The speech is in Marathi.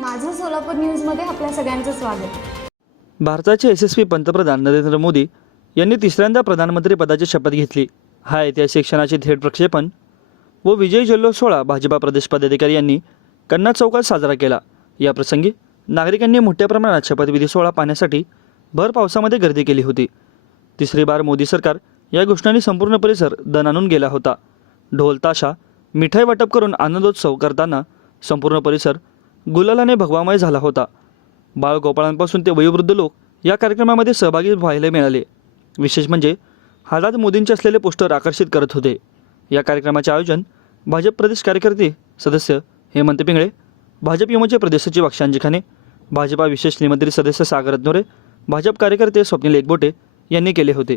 सोलापूर न्यूजमध्ये आपल्या सगळ्यांचं स्वागत. भारताचे यशस्वी पंतप्रधान नरेंद्र मोदी यांनी तिसऱ्यांदा प्रधानमंत्री पदाची शपथ घेतली. हा ऐतिहासिक क्षणाचे थेट प्रक्षेपण व विजय जल्लोष सोहळा भाजपा प्रदेश पदाधिकारी यांनी कन्ना चौकात साजरा केला. या प्रसंगी नागरिकांनी मोठ्या प्रमाणात शपथविधी सोहळा पाहण्यासाठी भर पावसामध्ये गर्दी केली होती. तिसरी बार मोदी सरकार या घोषणांनी संपूर्ण परिसर दण आणून गेला होता. ढोल ताशा मिठाई वाटप करून आनंदोत्सव करताना संपूर्ण परिसर गुलालाने भगवामय झाला होता. बाळगोपाळांपासून ते वयोवृद्ध लोक या कार्यक्रमामध्ये सहभागी व्हायला मिळाले. विशेष म्हणजे हातात मोदींचे असलेले पोस्टर आकर्षित करत होते. या कार्यक्रमाचे आयोजन भाजप प्रदेश कार्यकर्ते सदस्य हेमंत पिंगळे भाजप युमोचे प्रदेश सचिव अक्षांजी खाने भाजपा विशेष निमंत्रित सदस्य सागर रत्नोरे भाजप कार्यकर्ते स्वप्नील एकबोटे यांनी केले होते.